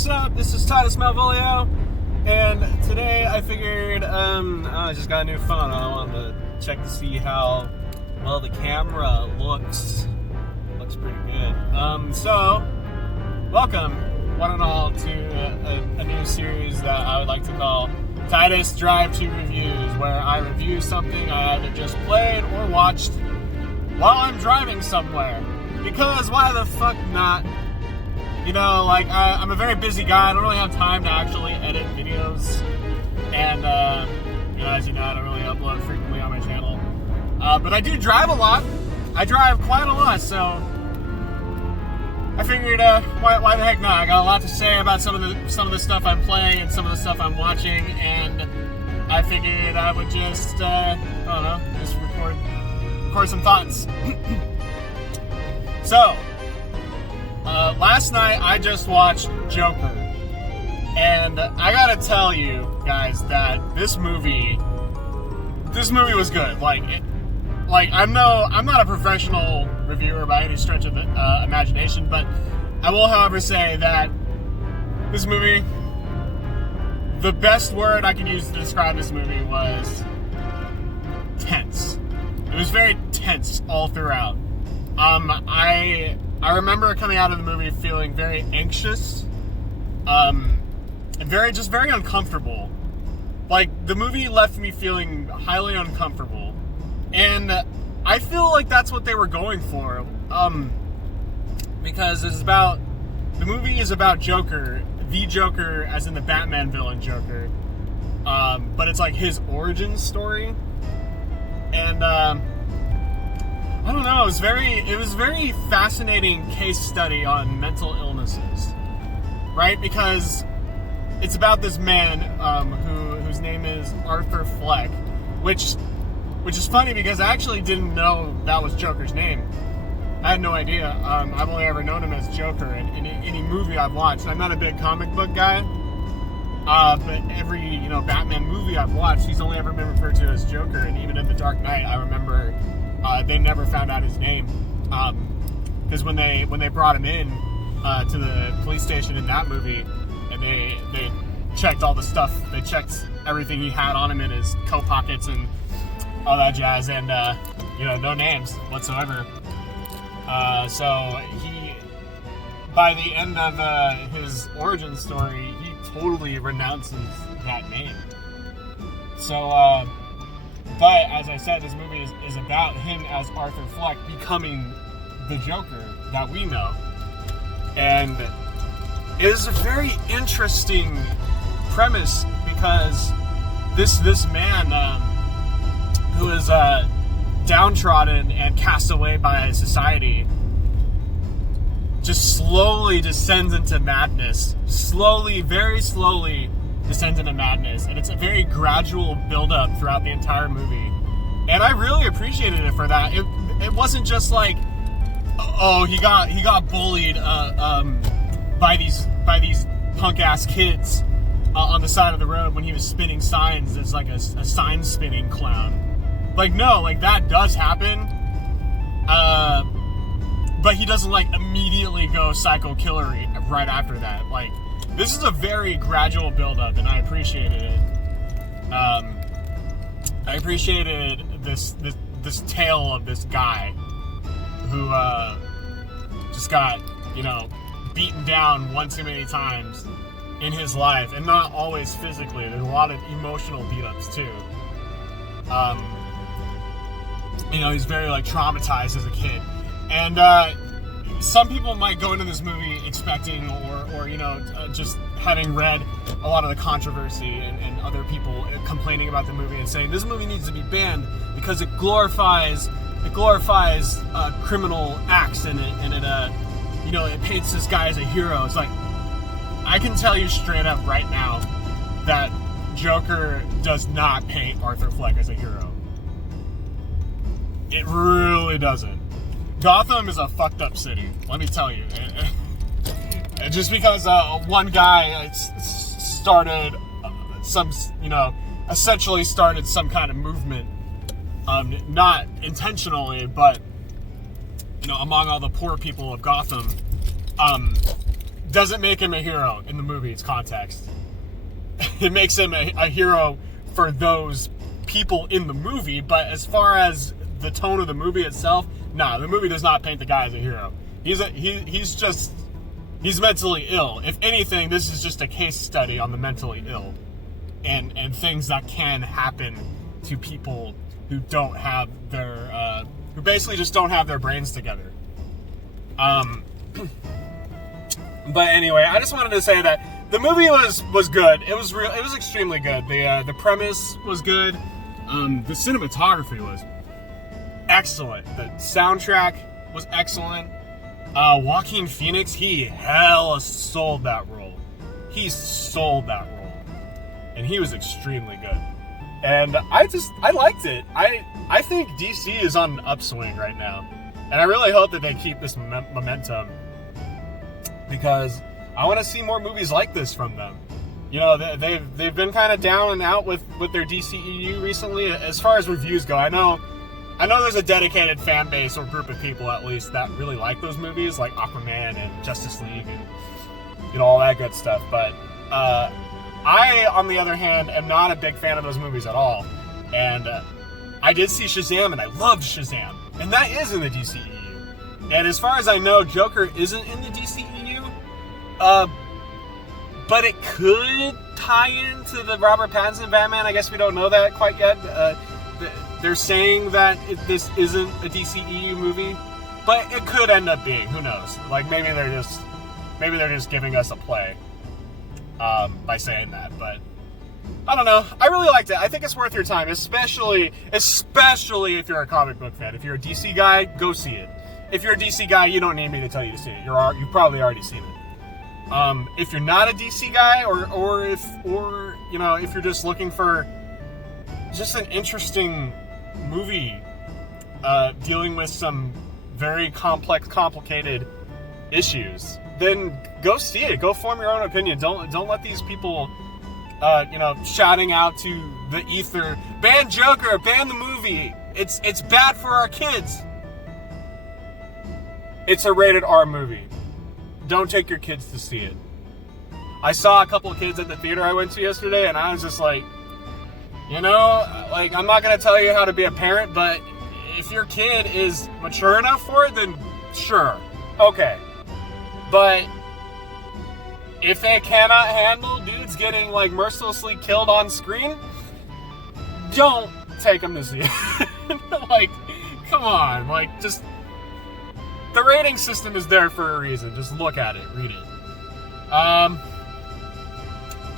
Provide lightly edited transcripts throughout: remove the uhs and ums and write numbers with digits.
what's up? This is Titus and today I figured I just got a new phone. I wanted to check to see how well the camera looks. Looks pretty good. So welcome, one and all, to a new series that I would like to call Titus Drive to Reviews, where I review something I either just played or watched while I'm driving somewhere. Because why the fuck not? You know, like, I'm a very busy guy. I don't really have time to actually edit videos. And, you know, as you know, I don't really upload frequently on my channel. But I do drive a lot. I drive quite a lot, so I figured, why the heck not? I got a lot to say about some of the stuff I'm playing and some of the stuff I'm watching, and I figured I would just, I don't know, just record some thoughts. So, last night I just watched Joker, and I gotta tell you guys that this movie was good. I'm not a professional reviewer by any stretch of the imagination, but I will, however, say that this movie, the best word I could use to describe this movie was tense. It was very tense all throughout. I remember coming out of the movie feeling very anxious, and very uncomfortable. Like, the movie left me feeling highly uncomfortable, and I feel like that's what they were going for, because the movie is about Joker, the Joker, as in the Batman villain Joker, but it's like his origin story, and, I don't know, it was very fascinating case study on mental illnesses, right? Because it's about this man whose name is Arthur Fleck, which is funny because I actually didn't know that was Joker's name. I had no idea. I've only ever known him as Joker in any movie I've watched. I'm not a big comic book guy, but every Batman movie I've watched, he's only ever been referred to as Joker. And even in The Dark Knight, I remember they never found out his name, because when they brought him in to the police station in that movie, and they checked all the stuff, they checked everything he had on him in his coat pockets and all that jazz, and no names whatsoever. So he, by the end of his origin story, he totally renounces that name. So, but as I said, this movie is about him as Arthur Fleck becoming the Joker that we know. And it is a very interesting premise, because this man who is downtrodden and cast away by society just slowly descends into madness. Very slowly descends into madness, and it's a very gradual build-up throughout the entire movie, and I really appreciated it for that. It wasn't just like, oh, he got bullied by these punk-ass kids on the side of the road when he was spinning signs as like a sign spinning clown. Like, no, like, that does happen, but he doesn't like immediately go psycho killery right after that. Like, this is a very gradual build-up, and I appreciated it. I appreciated this tale of this guy who just got, beaten down one too many times in his life, and not always physically. There's a lot of emotional beat-ups too. He's very traumatized as a kid, and some people might go into this movie expecting, or just having read a lot of the controversy and other people complaining about the movie and saying this movie needs to be banned because it glorifies criminal acts, and it paints this guy as a hero. It's like, I can tell you straight up right now that Joker does not paint Arthur Fleck as a hero. It really doesn't. Gotham is a fucked up city, let me tell you. And just because one guy started essentially started some kind of movement, not intentionally, but among all the poor people of Gotham, doesn't make him a hero in the movie's context. It makes him a hero for those people in the movie, but as far as the tone of the movie itself, the movie does not paint the guy as a hero. He's mentally ill. If anything, this is just a case study on the mentally ill and things that can happen to people who don't have their who basically just don't have their brains together. But anyway, I just wanted to say that the movie was good. It was extremely good. The premise was good. The cinematography was excellent. The soundtrack was excellent. Joaquin Phoenix, he hella sold that role. He sold that role. And he was extremely good. And I liked it. I think DC is on an upswing right now. And I really hope that they keep this momentum, because I want to see more movies like this from them. You know, they've been kind of down and out with their DCEU recently. As far as reviews go, I know there's a dedicated fan base or group of people at least that really like those movies, like Aquaman and Justice League and, you know, all that good stuff. But I, on the other hand, am not a big fan of those movies at all. And I did see Shazam, and I loved Shazam. And that is in the DCEU. And as far as I know, Joker isn't in the DCEU. But it could tie into the Robert Pattinson Batman. I guess we don't know that quite yet. They're saying that this isn't a DCEU movie, but it could end up being. Who knows? Like maybe they're just giving us a play by saying that. But I don't know. I really liked it. I think it's worth your time, especially if you're a comic book fan. If you're a DC guy, go see it. If you're a DC guy, you don't need me to tell you to see it. You've probably already seen it. If you're not a DC guy, or if you're just looking for just an interesting movie dealing with some very complex, complicated issues, then go see it. Go form your own opinion. Don't let these people shouting out to the ether, ban Joker, ban the movie. It's bad for our kids. It's a rated R movie. Don't take your kids to see it. I saw a couple of kids at the theater I went to yesterday, and I was just like, I'm not going to tell you how to be a parent, but if your kid is mature enough for it, then sure. Okay. But if they cannot handle dudes getting, mercilessly killed on screen, don't take them to see it. Come on. Just... The rating system is there for a reason. Just look at it. Read it.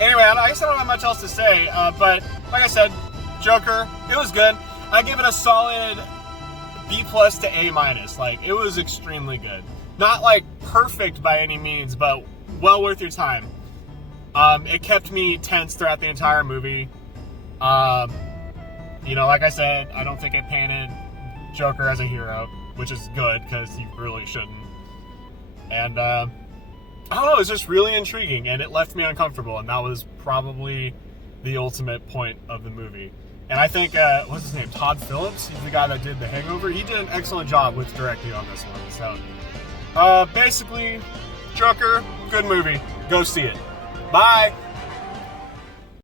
Anyway, I guess I don't have much else to say. But, like I said, Joker, it was good. I give it a solid B+ to A-. It was extremely good. Not, perfect by any means, but well worth your time. It kept me tense throughout the entire movie. Like I said, I don't think it painted Joker as a hero, which is good, because he really shouldn't. And, I don't know, it was just really intriguing, and it left me uncomfortable, and that was probably the ultimate point of the movie. And I think, what's his name, Todd Phillips? He's the guy that did The Hangover. He did an excellent job with directing on this one. So, basically, Joker, good movie. Go see it. Bye!